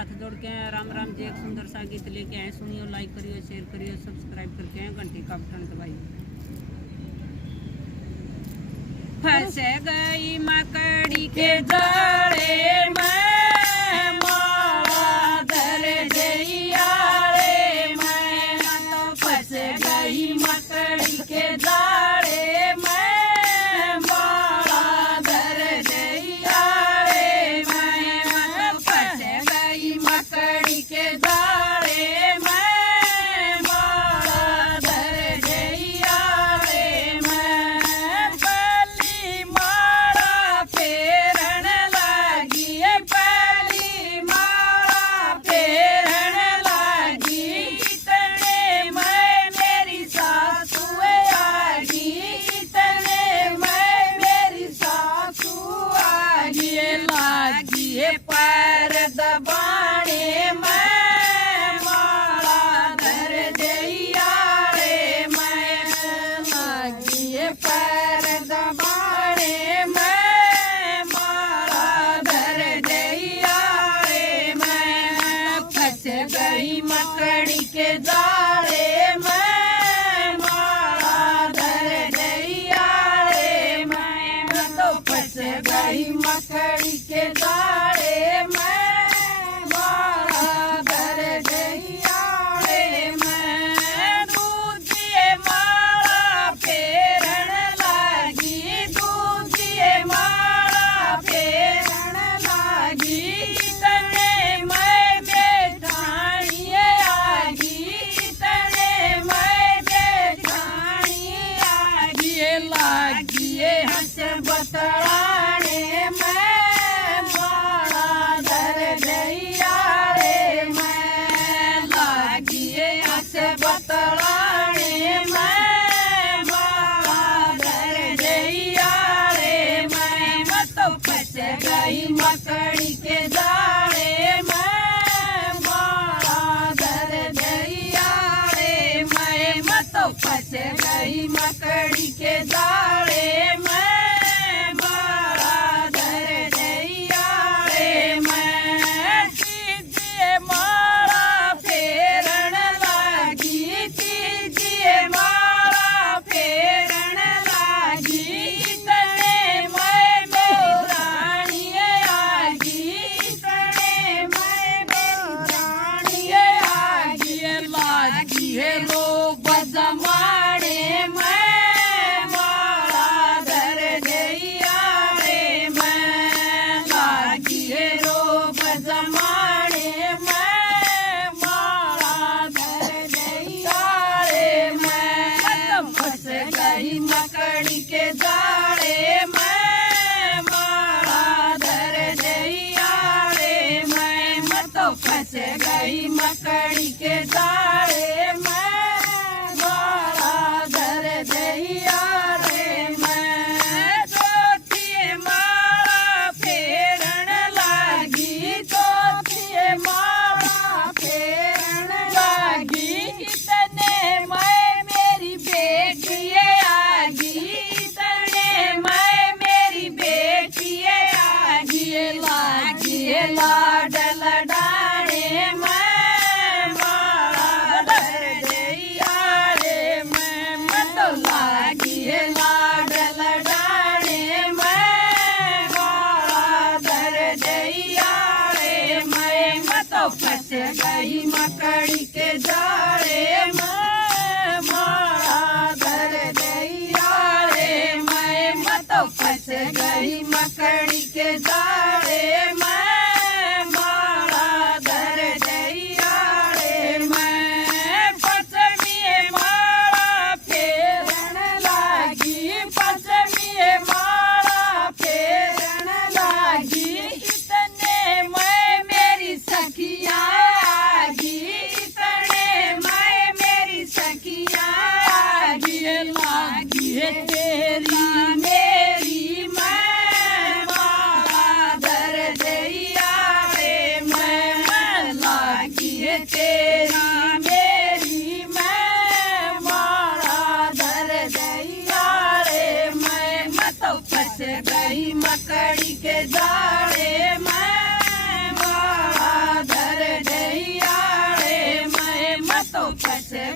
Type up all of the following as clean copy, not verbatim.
हाथ जोड़ के राम राम जी। एक सुंदर सा गीत लेके आए, सुनियो, लाइक करियो, शेयर करियो, सब्सक्राइब करके घंटी का बटन दबाइए। फंस गई मकड़ी के जाले में, माला धर दैया रे मैं, तो फंस गई मकड़ी के जाले में, माला धर दैया रे मैं, तो फंस गई मकड़ी के जाले में, माला धर दैया रे मैं। पहली माला फेरन लगी, पहली माला फेरन लगी, इतने मैं मेरी सासू आगी, इतने मैं मेरी सासू आगी, लागी पैर दबाने मैं, माला धर दैया रे मैं, लागी पैर दबाने मैं, माला धर दैया रे मैं। फंस गई मकड़ी के जाले में, माला धर दैया रे मैं, तो फंस गई मकड़ी के जाले में, माला धर दैया रे मैं। दूजिए माला फेरन लगी, दूजिए माला फेरन लगी, इतने मैं जेठानी आगी, इतने मैं जेठानी आगी, लागी हंस बतलाने मैं, माला धर दैया रे मैं, लागी हंस बतलाने मैं, माला धर दैया रे मैं, तो फंस गई मकड़ी के जाले में, माला धर दैया रे मैं, तो फंस गई मकड़ी के जाले में, माला धर दैया रे मैं। तीजिए माला फेरन लगी, तीजिए माला फेरन लगी, इतने मैं बेरानी आगी, इतने मैं बेरानी आगी, लागी है लोग जमाने मैं, माला धर दैया रे मैं, लागी है लोग जमाने मैं, माला धर दैया रे मैं। तो फंस गई मकड़ी के जाले में, माला धर दैया रे मैं, तो फंस गई मकड़ी के जाले में, माला धर दैया रे मैं। चौथी माला फेरन लगी, चौथी माला फेरन लगी, इतने मैं मेरी बेटी आगी, इतने मैं मेरी बेटी आगी, लागी लाड लडाने मैं, माला धर दैया रे मैं, तो लागी लाड लडाने मैं, माला धर दैया रे मैं, तो फंस गई मकड़ी के जाले में, माला धर दैया रे मैं, तो फंस गई मकड़ी के जाले में, माला धर दैया रे मैं। पचमी माला फेरन लगी, पचमी माला फेरन लगी, इतने मैं मेरी सखियाँ आगी, इतने मैं मेरी सखियाँ आगी, लागी है तेरी मेरी मैं, माला धर दैया रे मैं, लागी है तेरी मेरी मैं, माला धर दैया रे मैं, तो फंस गई मकड़ी के जाले में, माला धर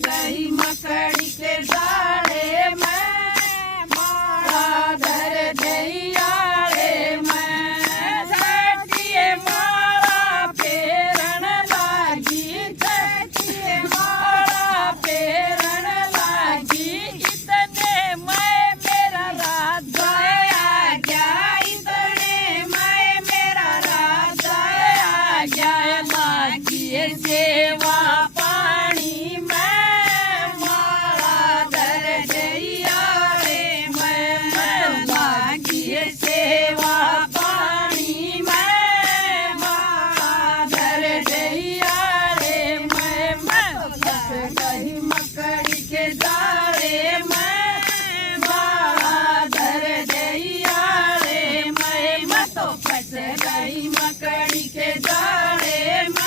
गई मकड़ी के जाड़े में, माला धर दैयाड़े में, छठिए माला फेरन लागी, छठिए माला फेरन लागी, इतने मैं मेरा राजा आ गया, इतने मैं मेरा राजा आ गया, लागी सेवा पानी में, माला धर दैयाड़े में, लागी सेवा पानी में, माला धर दैयाड़े में, फंस गई मकड़ी के जाड़े में, माला धर दैयाड़े में, मैं तो फंस गई मकड़ी के जाड़े में,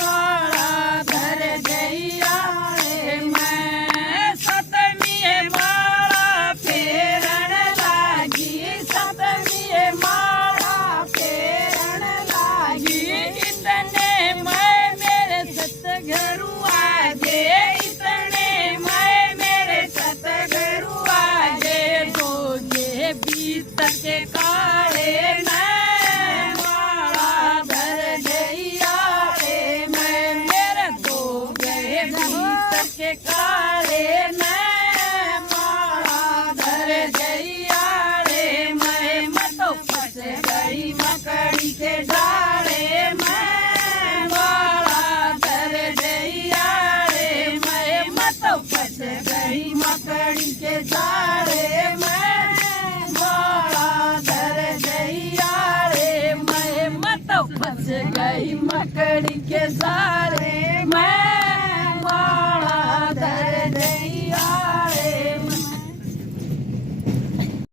माला धर दैयाड़े में, सतमी माला फेरन लागी, सतमी माला फेरन लागी, इतने मैं मेरे सतगुरु आजे, इतने मैं मेरे सतगुरु आजे, दोगे भीतर के काले में, माला धर दैयाड़े में, मेरे दोगे भीतर के काले में, माला धर दैयाड़े में, मैं तो फंस गई मकड़ी के जाड़े में, माला धर दैयाड़े में, मैं तो फंस गई मकड़ी के जाड़े में, माला धर दैयाड़े में, मैं तो फंस गई मकड़ी के जाड़े